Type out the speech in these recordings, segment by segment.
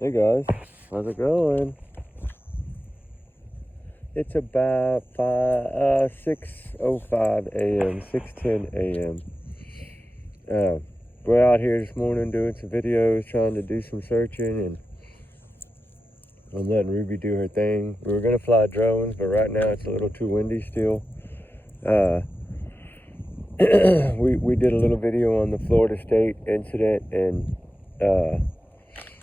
Hey guys, how's it going? It's about 6:05 a.m., 6:10 a.m. We're out here this morning doing some videos, trying to do some searching, and I'm letting Ruby do her thing. We were gonna fly drones, but right now it's a little too windy still. We did a little video on the Florida State incident, and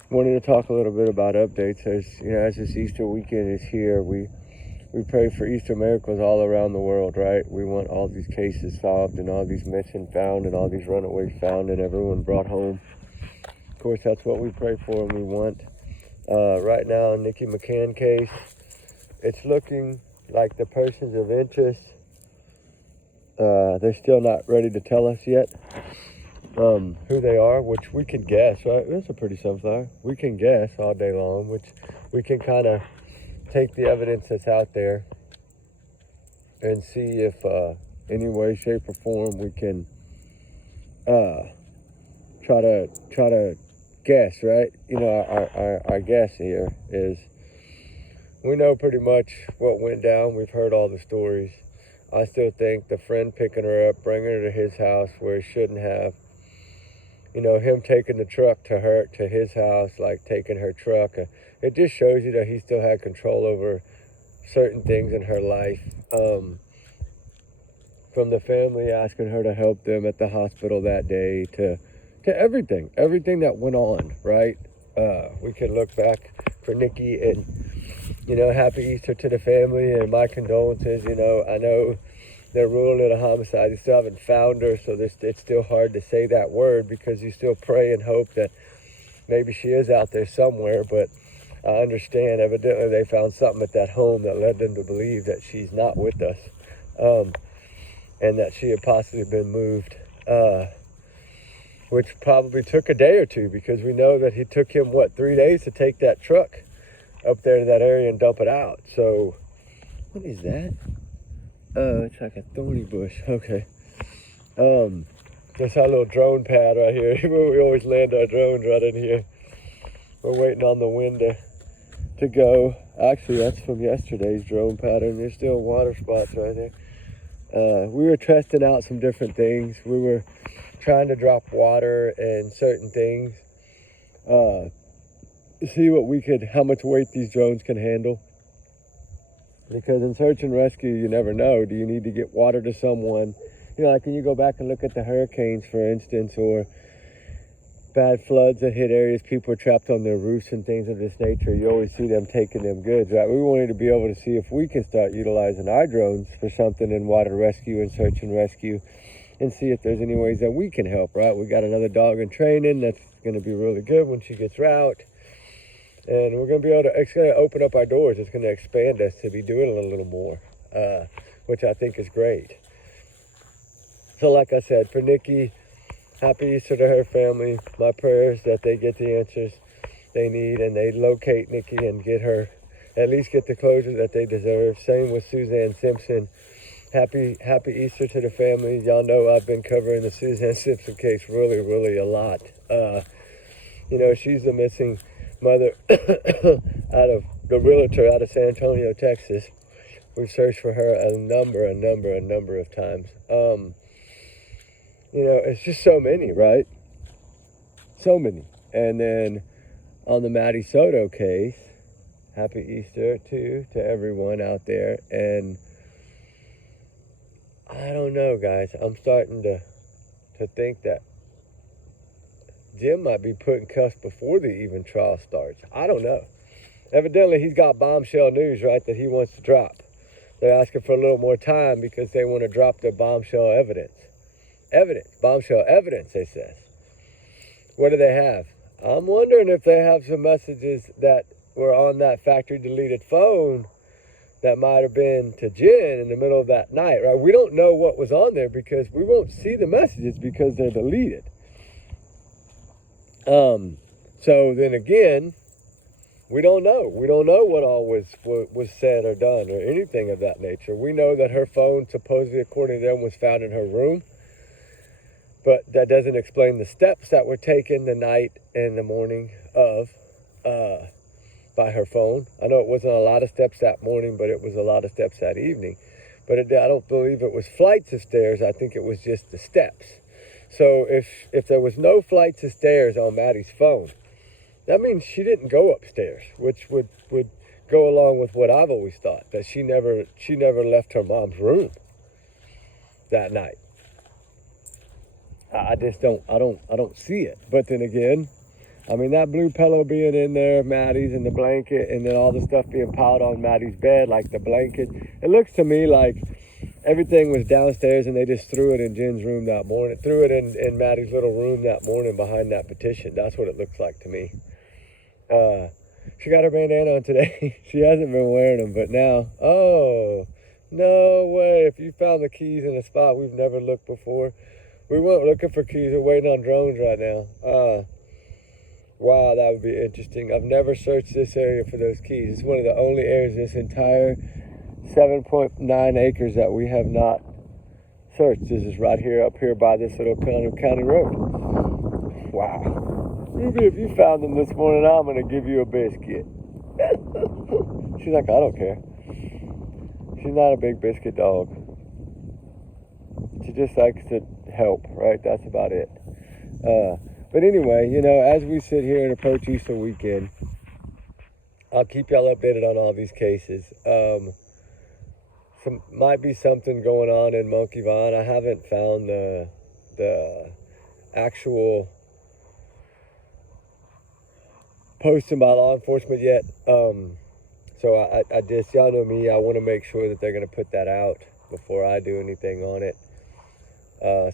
wanted to talk a little bit about updates. As this Easter weekend is here, we pray for Easter miracles all around the world, right? We want all these cases solved and all these missing found and all these runaways found and everyone brought home. Of course, that's what we pray for and we want. Right now, Nikki McCann case, it's looking like the persons of interest, they're still not ready to tell us yet who they are, which we can guess, right? It's a pretty sunflower. We can guess all day long, which we can kind of take the evidence that's out there and see if any way, shape, or form we can try to guess, right? Our guess here is we know pretty much what went down. We've heard all the stories. I still think the friend picking her up, bringing her to his house where he shouldn't have, him taking the truck to his house, like taking her truck, it just shows you that he still had control over certain things in her life. From the family asking her to help them at the hospital that day to everything that went on, right? We can look back for Nikki and, happy Easter to the family and my condolences. I know they're ruling it a homicide. They still haven't found her, so it's still hard to say that word because you still pray and hope that maybe she is out there somewhere, but I understand evidently they found something at that home that led them to believe that she's not with us, and that she had possibly been moved, which probably took a day or two because we know that he took him, 3 days to take that truck up there to that area and dump it out. So what is that? Oh, it's like a thorny bush. Okay. Just our little drone pad right here. We always land our drones right in here. We're waiting on the wind to go. Actually, that's from yesterday's drone pattern. There's still water spots right there. We were testing out some different things. We were trying to drop water and certain things. See how much weight these drones can handle. Because in search and rescue, you never know. Do you need to get water to someone? Like when you go back and look at the hurricanes, for instance, or bad floods that hit areas, people are trapped on their roofs and things of this nature. You always see them taking them goods, right? We wanted to be able to see if we can start utilizing our drones for something in water rescue and search and rescue and see if there's any ways that we can help, right? We got another dog in training that's going to be really good when she gets out. And we're going to be it's going to open up our doors. It's going to expand us to be doing a little more, which I think is great. So like I said, for Nikki, happy Easter to her family. My prayers that they get the answers they need and they locate Nikki and at least get the closure that they deserve. Same with Suzanne Simpson. Happy Easter to the family. Y'all know I've been covering the Suzanne Simpson case really, really a lot. She's the missing mother out of the realtor out of San Antonio, Texas. We've searched for her a number of times. It's just so many, right? So many. And then on the Maddie Soto case, happy Easter to everyone out there. And I don't know, guys. I'm starting to think that Jim might be put in cuffs before the even trial starts. I don't know. Evidently, he's got bombshell news, right, that he wants to drop. They're asking for a little more time because they want to drop their bombshell evidence. Bombshell evidence, they say. What do they have? I'm wondering if they have some messages that were on that factory deleted phone that might have been to Jen in the middle of that night, right? We don't know what was on there because we won't see the messages because they're deleted. So then again, we don't know. We don't know what all was said or done or anything of that nature. We know that her phone, supposedly according to them, was found in her room. But that doesn't explain the steps that were taken the night and the morning of by her phone. I know it wasn't a lot of steps that morning, but it was a lot of steps that evening. But I don't believe it was flights of stairs. I think it was just the steps. So if there was no flights of stairs on Maddie's phone, that means she didn't go upstairs, which would go along with what I've always thought, that she never left her mom's room that night. I don't see it. But then again, I mean, that blue pillow being in there, Maddie's, and the blanket, and then all the stuff being piled on Maddie's bed, like the blanket, it looks to me like everything was downstairs and they just threw it in Jen's room that morning, threw it in Maddie's little room that morning behind that petition. That's what it looks like to me. She got her bandana on today. She hasn't been wearing them, but now, oh, no way. If you found the keys in a spot we've never looked before, we weren't looking for keys. We're waiting on drones right now. Wow, that would be interesting. I've never searched this area for those keys. It's one of the only areas in this entire 7.9 acres that we have not searched. This is right here, up here by this little county road. Wow. Ruby, if you found them this morning, I'm going to give you a biscuit. She's like, I don't care. She's not a big biscuit dog. She just likes to help, right? That's about it. But anyway, you know, as we sit here and approach Easter weekend, I'll keep y'all updated on all these cases. Might be something going on in Monkey Vine. I haven't found the actual posting by law enforcement yet. So I just, y'all know me, I want to make sure that they're going to put that out before I do anything on it.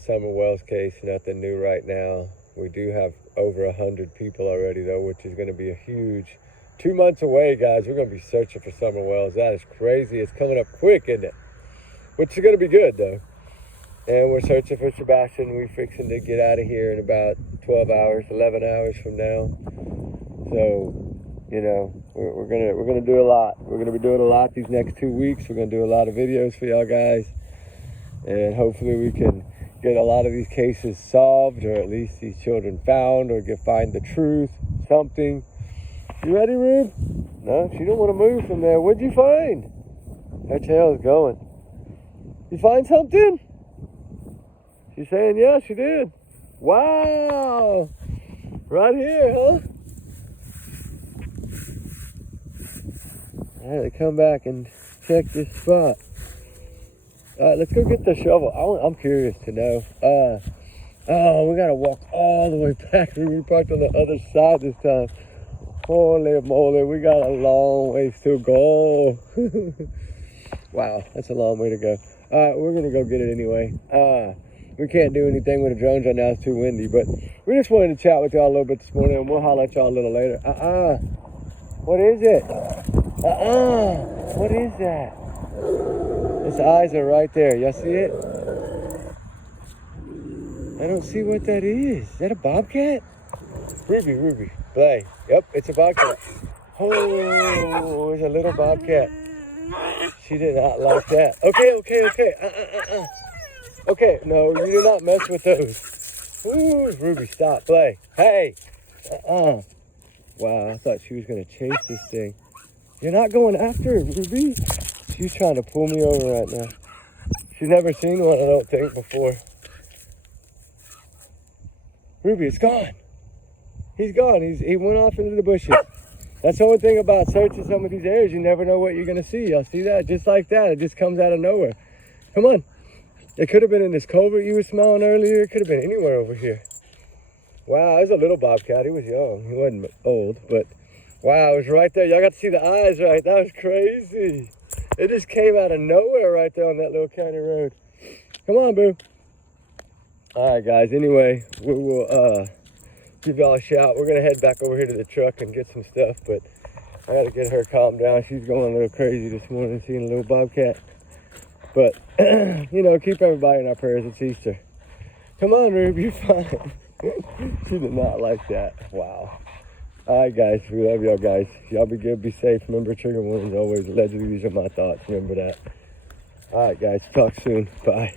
Summer Wells case, nothing new right now. We do have over 100 people already though, which is going to be a huge 2 months away, guys. We're going to be searching for Summer Wells. That is crazy. It's coming up quick, isn't it? Which is going to be good though. And we're searching for Sebastian. We're fixing to get out of here in about 12 hours, 11 hours from now. So, you know, we're gonna do a lot. We're gonna be doing a lot these next 2 weeks. We're gonna do a lot of videos for y'all guys, and hopefully we can get a lot of these cases solved, or at least these children found, or find the truth, something. You ready, Rube? No, she don't want to move from there. What'd you find? Her tail is going. You find something? She's saying, yeah, she did. Wow. Right here, huh? I had to come back and check this spot. All right, let's go get the shovel. I'm curious to know. Oh, we got to walk all the way back. We parked on the other side this time. Holy moly, we got a long ways to go. Wow, that's a long way to go. All right, we're going to go get it anyway. We can't do anything with the drones right now. It's too windy, but we just wanted to chat with y'all a little bit this morning, and we'll holler at y'all a little later. What is it? What is that? His eyes are right there. Y'all see it? I don't see what that is. Is that a bobcat? Ruby, play. Yep, it's a bobcat. Oh, it's a little bobcat. She did not like that. Okay. Okay, no, you do not mess with those. Ooh, Ruby, stop, play. Hey. Wow, I thought she was going to chase this thing. You're not going after it, Ruby. She's trying to pull me over right now. She's never seen one, I don't think, before. Ruby, it's gone. He's gone. He went off into the bushes. That's the only thing about searching some of these areas. You never know what you're going to see. Y'all see that? Just like that. It just comes out of nowhere. Come on. It could have been in this culvert you were smelling earlier. It could have been anywhere over here. Wow, there's a little bobcat. He was young. He wasn't old, but wow, it was right there. Y'all got to see the eyes, right? That was crazy. It just came out of nowhere right there on that little county road. Come on, boo. All right, guys. Anyway, we will give y'all a shout. We're going to head back over here to the truck and get some stuff, but I got to get her calmed down. She's going a little crazy this morning, seeing a little bobcat. But, you know, keep everybody in our prayers. It's Easter. Come on, Rube. You're fine. She did not like that. Wow. All right, guys. We love y'all, guys. Y'all be good. Be safe. Remember, trigger warnings always. Allegedly, these are my thoughts. Remember that. All right, guys. Talk soon. Bye.